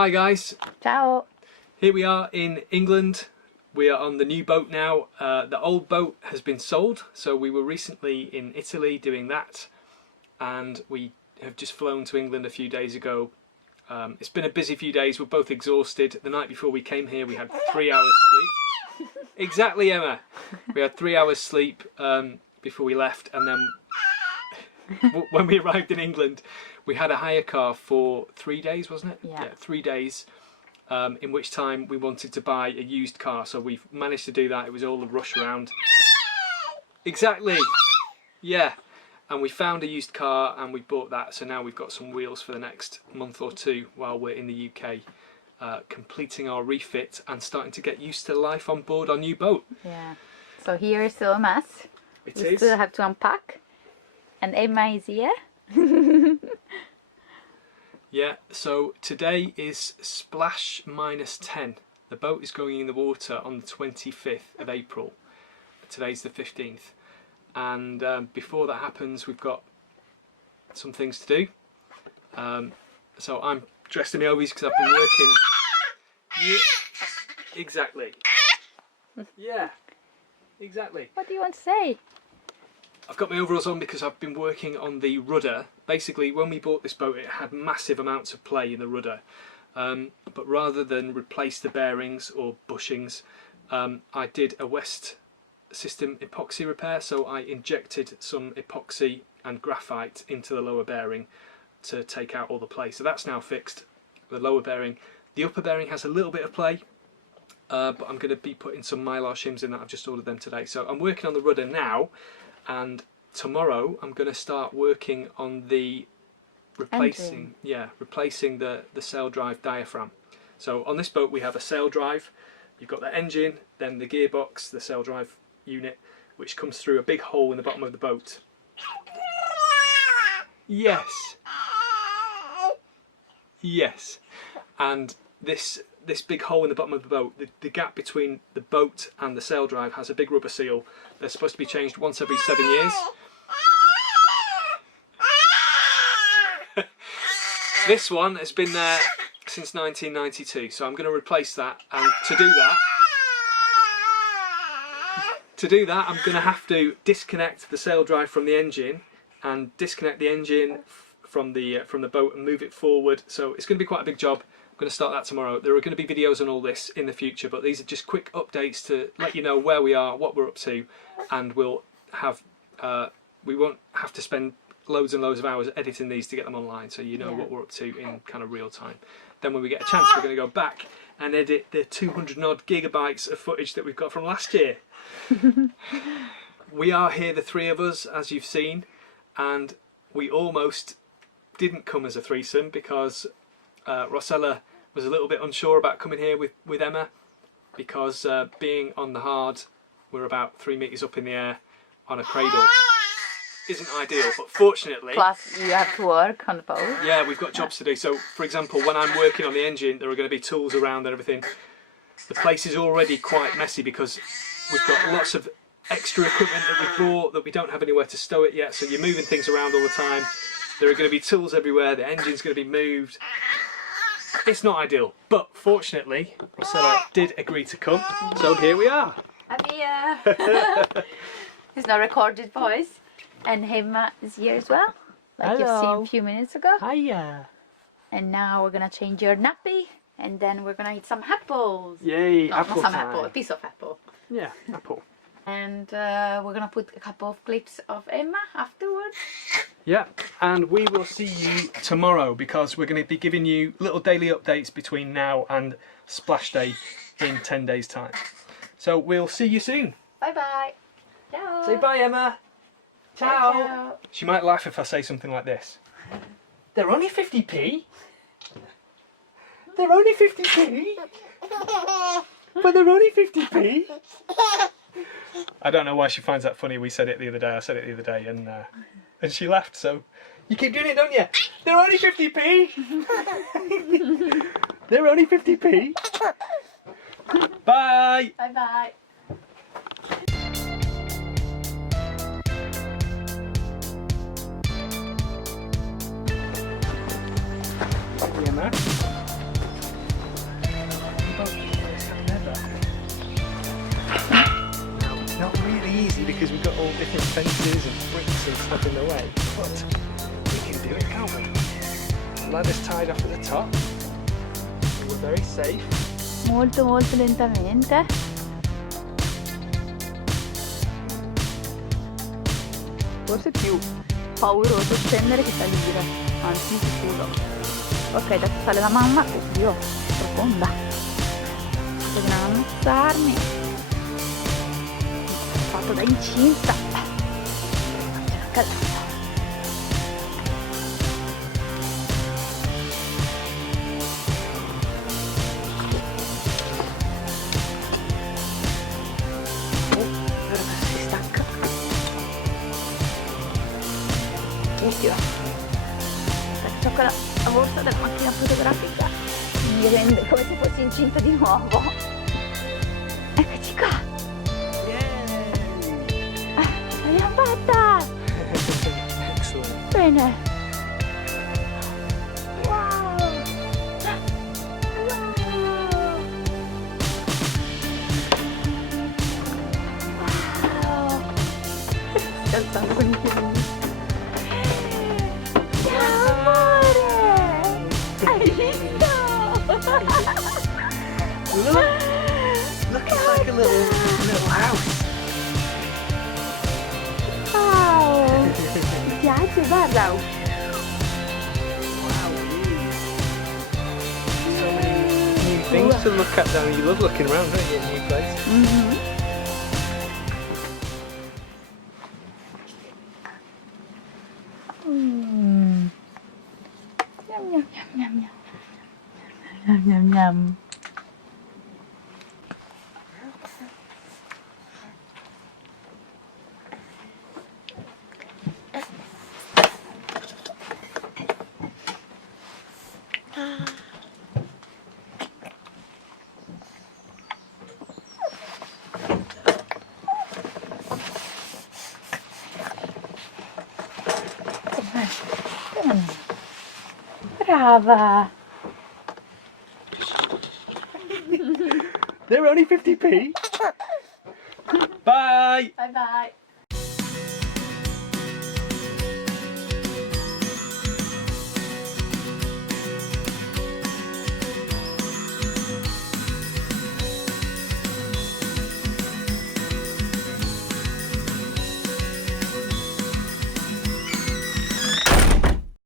Hi guys. Ciao. Here we are in England. We are on the new boat now. The old boat has been sold, so we were recently in Italy doing that, and we have just flown to England a few days ago. It's been a busy few days. We're both exhausted. The night before we came here we had 3 hours sleep. Exactly, Emma. We had 3 hours sleep before we left, and then when we arrived in England we had a hire car for 3 days, wasn't it? Yeah, 3 days. In which time we wanted to buy a used car, so we've managed to do that. It was all a rush around. Exactly, yeah. And we found a used car and we bought that, so now we've got some wheels for the next month or two while we're in the UK, completing our refit and starting to get used to life on board our new boat. Yeah. So here is still a mess. We still have to unpack. And Emma is here. Yeah, so today is splash -10. The boat is going in the water on the 25th of April. Today's the 15th. And before that happens, we've got some things to do. So I'm dressed in my overalls because I've been working. Yeah, exactly. Yeah, exactly. What do you want to say? I've got my overalls on because I've been working on the rudder. Basically, when we bought this boat, it had massive amounts of play in the rudder. But rather than replace the bearings or bushings, I did a West system epoxy repair. So I injected some epoxy and graphite into the lower bearing to take out all the play. So that's now fixed, the lower bearing. The upper bearing has a little bit of play, but I'm going to be putting some mylar shims in that. I've just ordered them today. So I'm working on the rudder now. And tomorrow I'm going to start working on the replacing the sail drive diaphragm. So on this boat we have a sail drive. You've got the engine, then the gearbox, the sail drive unit, which comes through a big hole in the bottom of the boat. Yes. Yes. And this big hole in the bottom of the boat, the gap between the boat and the sail drive has a big rubber seal. They're supposed to be changed once every 7 years. This one has been there since 1992, so I'm going to replace that. And to do that I'm going to have to disconnect the sail drive from the engine and disconnect the engine from the boat and move it forward. So it's going to be quite a big job. Going to start that tomorrow. There are going to be videos on all this in the future, but these are just quick updates to let you know where we are, what we're up to, and we'll have we won't have to spend loads and loads of hours editing these to get them online, so you know what we're up to in kind of real time. Then when we get a chance, we're going to go back and edit the 200 odd gigabytes of footage that we've got from last year. We are here, the three of us, as you've seen, and we almost didn't come as a threesome because Rossella was a little bit unsure about coming here with Emma because being on the hard, we're about 3 meters up in the air on a cradle, isn't ideal, but fortunately... Plus you have to work on the boat. Yeah, we've got jobs to do. So for example, when I'm working on the engine, there are going to be tools around and everything. The place is already quite messy because we've got lots of extra equipment that we bought that we don't have anywhere to stow it yet, so you're moving things around all the time. There are going to be tools everywhere, the engine's going to be moved. It's not ideal, but fortunately Rossella did agree to come, so here we are. I'm here. It's not recorded voice, and Emma is here as well, like you've seen a few minutes ago. Hiya. And now we're gonna change your nappy, and then we're gonna eat some apples. Yay, no, apple not some time. apple, a piece of apple. Yeah, apple. And we're gonna put a couple of clips of Emma afterwards. Yeah, and we will see you tomorrow because we're going to be giving you little daily updates between now and Splash Day in 10 days time. So we'll see you soon. Bye bye. Ciao. Say bye, Emma. Ciao. Ciao. She might laugh if I say something like this. They're only 50p. They're only 50p. But they're only 50p. I don't know why she finds that funny. We said it the other day. I said it the other day, and she laughed. So you keep doing it, don't you? They're only 50p. They're only 50p. Bye. Bye bye. Emma. because we've got all different fences and bricks and stuff in the way, but we can do it, can't we? The ladder's tied off at the top, so we're very safe. Molto molto lentamente. Forse è più pauroso scendere che salire, anzi sicuro. Ok, adesso sale la mamma. Oddio, profonda. Sto per ammazzarmi. Fatto da incinta. Calata. Si stacca. Oddio. Tocca la borsa della macchina fotografica. Mi rende come se fossi incinta di nuovo. Eccoci qua. L'abbiamo fatta! Excellent. Bene. Wow! Wow! Sto alzando con i piedi. Ciao amore! Hai visto? Look, it's like a little house. Wow! Mi piace, guarda! Wow. So many new things to look at now. You love looking around, don't you, in a new place? Mm-hmm. Yum, yum, yum, yum, yum. Yum, yum, yum. Brava! They're only 50p. Bye! Bye bye!